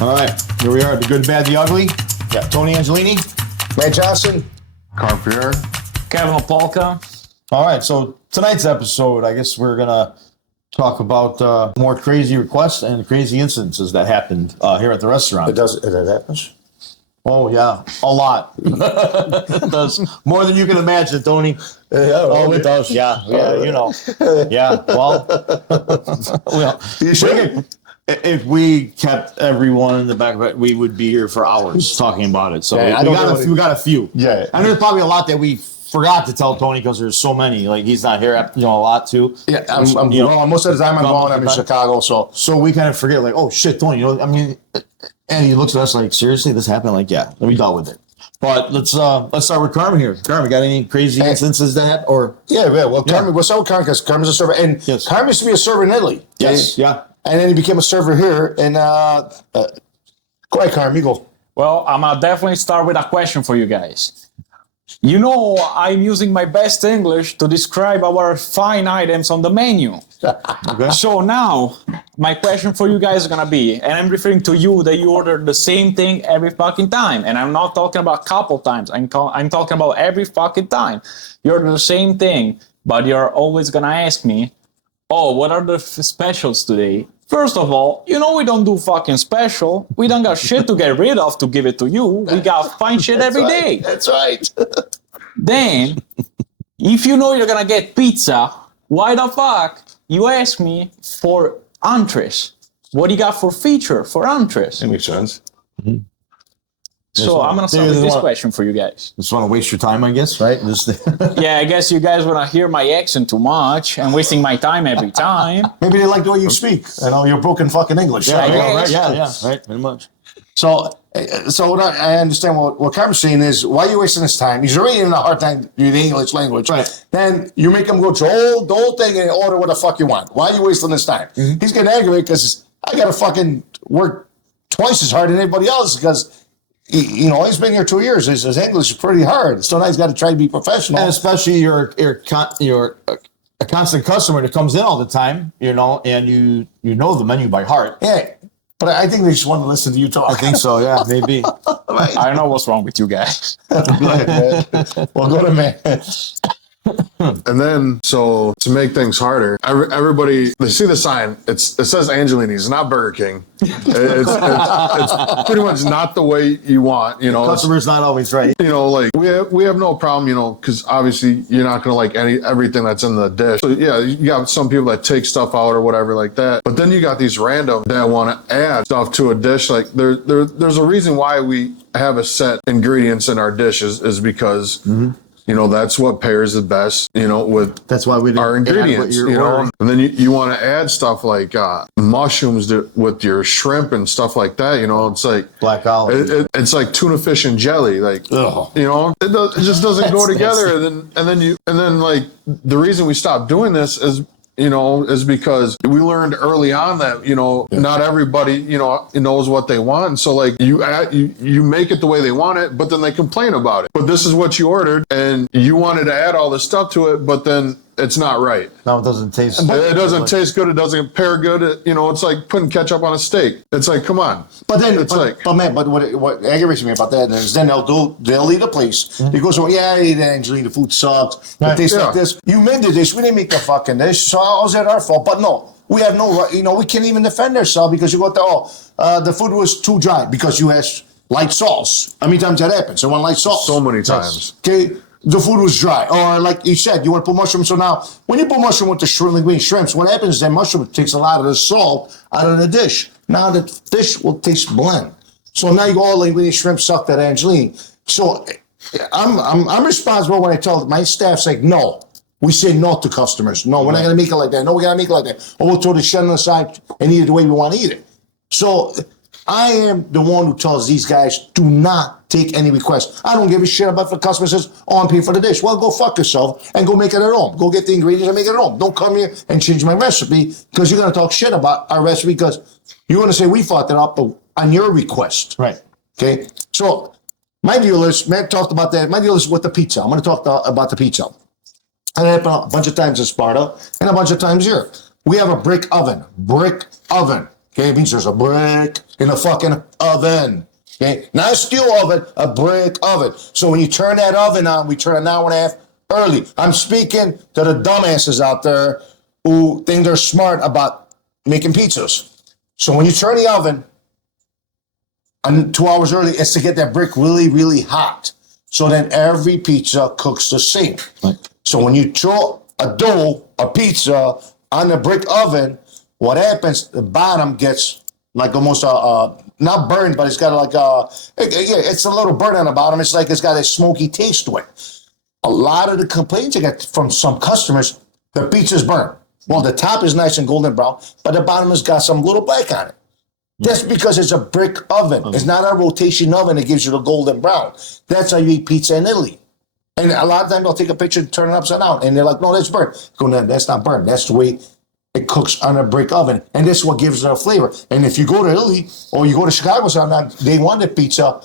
All right, here we are, the good, bad, the ugly. Yeah, Tony Angelini. Matt Johnson. Carl Pierre. Kevin Opolka. All right, so tonight's episode, I guess we're going to talk about more crazy requests and crazy incidences that happened here at the restaurant. It happens? Oh, yeah, a lot. It does. More than you can imagine, Tony. It does, yeah, you know. Yeah, well, You sure? if we kept everyone in the back of it, we would be here for hours talking about it. So Yeah, we got a few. Yeah. And there's probably a lot that we forgot to tell Tony because there's so many. Like, he's not here, a lot too. Yeah, most of the time I'm in Chicago, so. So we kind of forget, like, oh shit, Tony, and he looks at us like, seriously, this happened? Like, yeah, let me deal with it. But let's start with Carmen here. Carmen, got any crazy instances that, or? Yeah. Well, Carmen, what's up with Carmen? Because Carmen's a server, and Yes. Carmen used to be a server in Italy. Yes, yeah. And then he became a server here, and go ahead, Carmen, you go. Well, I'm gonna definitely start with a question for you guys. You know, I'm using my best English to describe our fine items on the menu. Okay. So now, my question for you guys is gonna be, and I'm referring to you that you order the same thing every fucking time, and I'm not talking about a couple times. I'm talking about every fucking time. You order the same thing, but you're always gonna ask me, oh, what are the specials today? First of all, we don't do fucking special. We don't got shit to get rid of to give it to you. We got fine shit every day. That's right. Then, if you know you're gonna get pizza, why the fuck you ask me for entrees? What do you got for feature for entrees? That makes sense. So I'm gonna start with this question for you guys. Just want to waste your time, I guess, right? Yeah, I guess you guys wanna hear my accent too much and wasting my time every time. Maybe they like the way you speak. Your broken fucking English. Yeah, right, yeah, right, pretty much. So what I understand what Carmen's saying is, why are you wasting this time? He's already in a hard time with the English language. Right. Then you make him go through the whole thing and order what the fuck you want. Why are you wasting this time? Mm-hmm. He's getting aggravated because I got to fucking work twice as hard as anybody else because, he's been here 2 years. His English is pretty hard. So now he's got to try to be professional. And especially you're a constant customer that comes in all the time, and you know the menu by heart. Yeah. But I think they just want to listen to you talk. I think so, yeah, maybe. I don't know what's wrong with you guys. Go ahead, man. Well, go to man. And then, so to make things harder, everybody, they see the sign. It says Angelini's, not Burger King. It's pretty much not the way you want, Customer's not always right. Like we have no problem, because obviously you're not going to like everything that's in the dish. So yeah, you got some people that take stuff out or whatever like that. But then you got these random that want to add stuff to a dish. Like there's a reason why we have a set ingredients in our dishes is because that's what pairs the best, with That's why we our ingredients, And then you want to add stuff like mushrooms with your shrimp and stuff like that, It's like Black olive. it's like tuna fish and jelly, like it just doesn't go together. And then like the reason we stopped doing this is because we learned early on that, not everybody, knows what they want. And so like you make it the way they want it, but then they complain about it. But this is what you ordered and you wanted to add all this stuff to it, but then it's not right. No, it doesn't taste. It doesn't taste good. It doesn't pair good. It's like putting ketchup on a steak. It's like, come on. But then, it's what aggravates me about that is then they'll leave the place. He goes, well, yeah, I ate Angelina, the food sucks. It tastes like this. You made the dish. We didn't make the fucking dish. So how's that our fault? But no, we have no right. We can't even defend ourselves because you go there, the food was too dry because you asked light sauce. How many times that happens? I want light sauce. So many times. Okay. The food was dry. Or like you said, you want to put mushroom. So now, when you put mushroom with the shrimps, what happens is that mushroom takes a lot of the salt out of the dish. Now the fish will taste bland. So now you go all the shrimp sucked at Angeline. So I'm responsible when I tell my staff, like, no. We say no to customers. No, we're not going to make it like that. No, we're going to make it like that. Or we'll throw the shit on the side and eat it the way we want to eat it. So I am the one who tells these guys, do not take any requests. I don't give a shit about if the customer says, oh, I'm paying for the dish. Well, go fuck yourself and go make it at home. Go get the ingredients and make it at home. Don't come here and change my recipe because you're going to talk shit about our recipe because you're going to say we fought that up on your request. Right. Okay? So my deal is, Matt talked about that. My deal is with the pizza. I'm going to talk about the pizza. And it happened a bunch of times in Sparta and a bunch of times here. We have a brick oven. Okay, it means there's a brick in the fucking oven. Okay, not a steel oven, a brick oven. So when you turn that oven on, we turn an hour and a half early. I'm speaking to the dumbasses out there who think they're smart about making pizzas. So when you turn the oven on 2 hours early, it's to get that brick really, really hot. So then every pizza cooks the same. Right. So when you throw a pizza on the brick oven, what happens, the bottom gets like almost not burned, but it's got like it's a little burn on the bottom. It's like it's got a smoky taste to it. A lot of the complaints I get from some customers, the pizza's burnt. Well, the top is nice and golden brown, but the bottom has got some little black on it. That's because it's a brick oven. It's not a rotation oven that gives you the golden brown. That's how you eat pizza in Italy. And a lot of times they'll take a picture and turn it upside down, and they're like, no, that's burnt. Go, no, that's not burnt. That's the way it cooks on a brick oven, and this is what gives it a flavor. And if you go to Italy or you go to Chicago sometimes, they want the pizza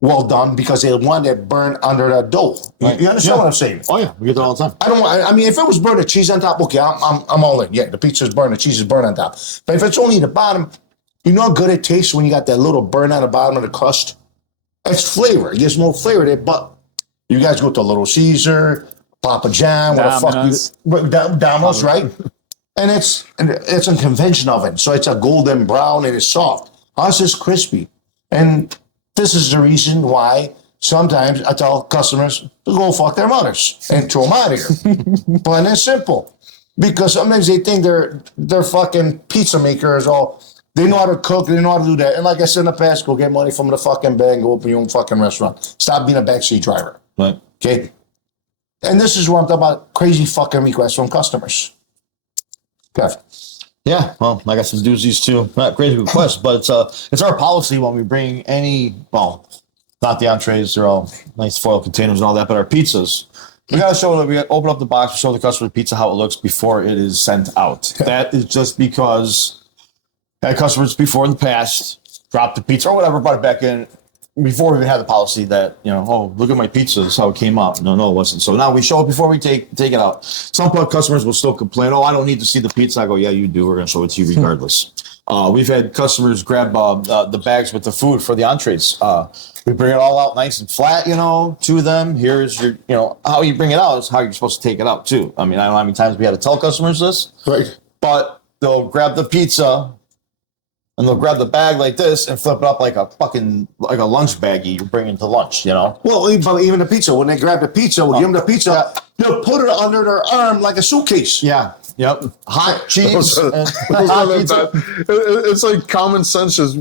well done because they want it burned under the dough. Right. You understand what I'm saying? Oh yeah, we get that all the time. I mean, if it was burned, the cheese on top, okay, I'm all in. Yeah, the pizza's burned, the cheese is burned on top. But if it's only the bottom, you know how good it tastes when you got that little burn on the bottom of the crust? It's flavor. It gives more flavor there. But you guys go to Little Caesar, Papa John, what the fuck you Domino's, right? And it's a convention oven, so it's a golden brown and it's soft. Ours is crispy. And this is the reason why sometimes I tell customers to go fuck their mothers and throw them out of here. Plain and simple. Because sometimes they think they're fucking pizza makers or they know how to cook, they know how to do that. And like I said in the past, go get money from the fucking bank, go open your own fucking restaurant. Stop being a backseat driver. Right. Okay? And this is what I'm talking about, crazy fucking requests from customers. Kev. Yeah, well, I got some doozies too. Not crazy requests, but it's our policy when we bring any, well, not the entrees, they're all nice foil containers and all that, but our pizzas. We gotta show that we open up the box, show the customer the pizza how it looks before it is sent out. That is just because had customers before in the past dropped the pizza or whatever, brought it back in before we even had the policy that, you know, oh, look at my pizza, this is how it came out. No, it wasn't. So now we show it before we take it out. Some customers will still complain, oh, I don't need to see the pizza. I go, yeah, you do. We're going to show it to you regardless. We've had customers grab the bags with the food for the entrees. We bring it all out nice and flat, you know, to them. Here's your, you know, how you bring it out is how you're supposed to take it out too. I mean, I don't know how many times we had to tell customers this, Right. but they'll grab the pizza and they'll grab the bag like this and flip it up like a lunch baggie you're bringing to lunch, you know? Well, even the pizza, when they grab the pizza, we'll give them the pizza, they'll put it under their arm like a suitcase. Yeah. Yep. Hot cheese. It's like common sense is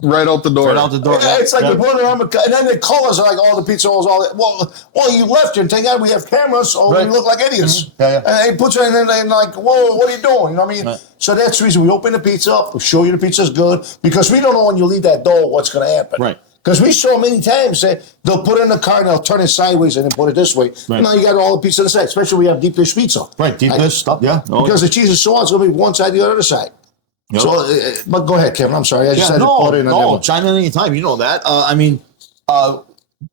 right out the door. Right out the door. Yeah, it's like they put it on, and then the colors are like, all the pizza was all that. Well, you left here, and thank God we have cameras, so we look like idiots. Mm-hmm. Yeah. And they put you in and they're like, whoa, what are you doing? You know what I mean? Right. So that's the reason we open the pizza up, we show you the pizza's good, because we don't know when you leave that door what's going to happen. Right. Because we saw many times that they'll put it in the car and they'll turn it sideways and then put it this way. Right. Now you got all the pizza on the side, especially when we have deep dish pizza. Right, deep dish stuff, yeah. Because the cheese is so hot, it's going to be one side, the other side. Yep. So, but go ahead, Kevin. I'm sorry. I just had to put it in. No, chime in anytime. You know that. I mean,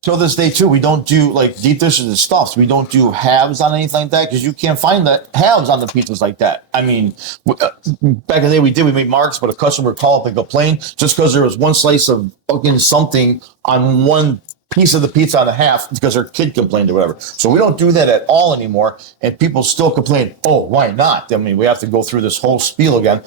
till this day too, we don't do like deep dishes and stuffs. We don't do halves on anything like that because you can't find the halves on the pizzas like that. I mean, back in the day we did. We made marks, but a customer would call up and complain just because there was one slice of fucking something on one piece of the pizza on a half because their kid complained or whatever. So we don't do that at all anymore, and people still complain. Oh, why not? I mean, we have to go through this whole spiel again.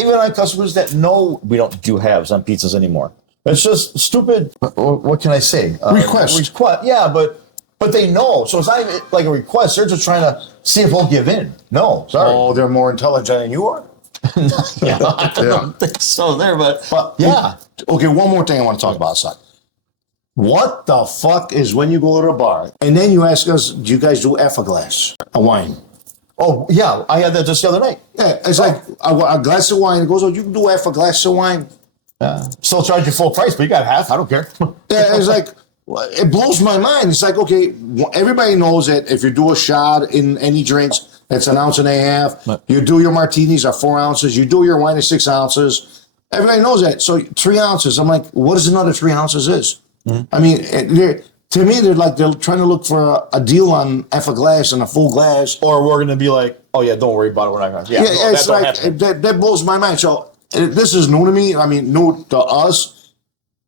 Even on customers that know we don't do halves on pizzas anymore. It's just stupid. What can I say? Request. Yeah, but they know. So it's not even like a request. They're just trying to see if we'll give in. No, sorry. Oh, they're more intelligent than you are? I don't think so there, but yeah. Okay, one more thing I want to talk about, son. What the fuck is when you go to a bar and then you ask us, do you guys do glass, a wine? Oh, yeah, I had that just the other night. Yeah, it's like a glass of wine. It goes, oh, you can do half a glass of wine. Yeah. Still charge you full price, but you got half. I don't care. Yeah, it's like, it blows my mind. It's like, okay, everybody knows that if you do a shot in any drinks, it's 1.5 ounces. Right. You do your martinis are 4 ounces. You do your wine is 6 ounces. Everybody knows that. So 3 ounces. I'm like, what does another 3 ounces is? Mm-hmm. I mean, to me, they're trying to look for a deal on half a glass and a full glass. Or we're going to be like, oh, yeah, don't worry about it. We're not going to. Yeah, it's like, that blows my mind. So this is new to me. I mean, new to us.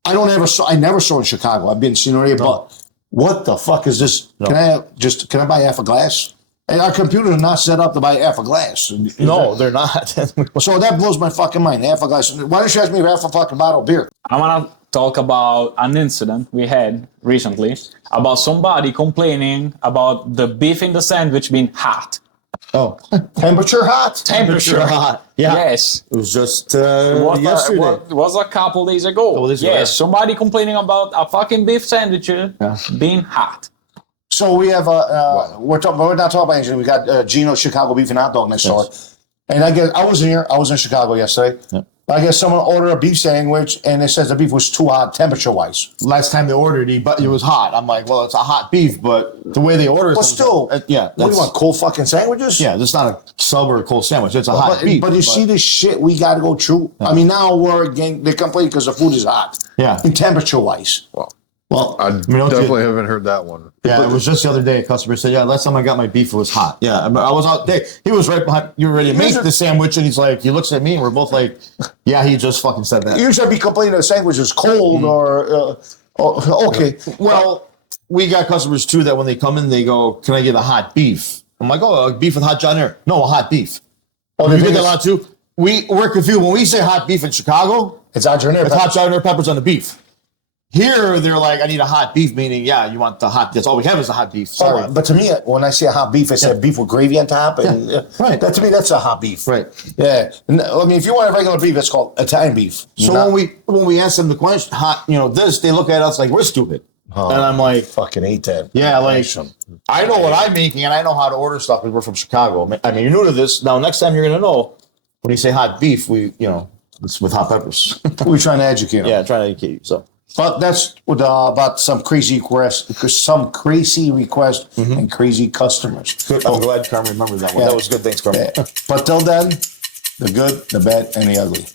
I never saw in Chicago. I've been seen already, but what the fuck is this? No. Can I buy half a glass? And our computers are not set up to buy half a glass. No, they're not. So that blows my fucking mind. Half a glass. Why don't you ask me for half a fucking bottle of beer? I want to talk about an incident we had recently about somebody complaining about the beef in the sandwich being hot. Oh, Temperature hot. Temperature hot. Yeah. Yes. It was just Yesterday. yesterday. Was a couple days ago. Couple days ago, Yes, yeah. somebody complaining about a fucking beef sandwich being hot. So we have we're not talking about anything. We got Gino's Chicago beef and hot dog next door. And I guess I was in Chicago yesterday. Yeah. I guess someone ordered a beef sandwich and it says the beef was too hot temperature wise. Last time they ordered it, but it was hot. I'm like, well, it's a hot beef, but the way they order it, But still, yeah, what do you want, cold fucking sandwiches? yeah, it's not a sub or a cold sandwich. It's a hot beef. But you see this shit we got to go through. I mean, now they complain because the food is hot. Yeah. And temperature wise. Well, I definitely haven't heard that one. Yeah, it was just the other day. A customer said, "Yeah, last time I got my beef, it was hot." Yeah, I was out there. He was right behind. You were ready to make the sandwich, and he's like, he looks at me, and we're both like, "Yeah, he just fucking said that." You should be complaining the sandwich is cold or okay. Well, we got customers too that when they come in, they go, "Can I get a hot beef?" I'm like, "Oh, beef with hot John there." No, a hot beef. Oh, you get that a lot too. We're confused when we say hot beef in Chicago. It's hot John It's hot John peppers on the beef. Here, they're like, I need a hot beef, meaning, yeah, you want the hot, that's all we have is a hot beef. Sorry. But to me, when I see a hot beef, I say beef with gravy on top. And right. That to me, that's a hot beef. Right. Yeah. I mean, if you want a regular beef, it's called Italian beef. So when we ask them the question, hot, they look at us like we're stupid. And I'm like, fucking hate that. yeah, like, I know what I'm making and I know how to order stuff because we're from Chicago. I mean, you're new to this. Now, next time you're going to know when you say hot beef, it's with hot peppers. We're trying to educate them. Yeah, trying to educate you. So. But that's about some crazy requests, and crazy customers. Good. I'm glad Carmen remembered that one. Yeah. That was good. Thanks, Carmen. But till then, the good, the bad, and the ugly.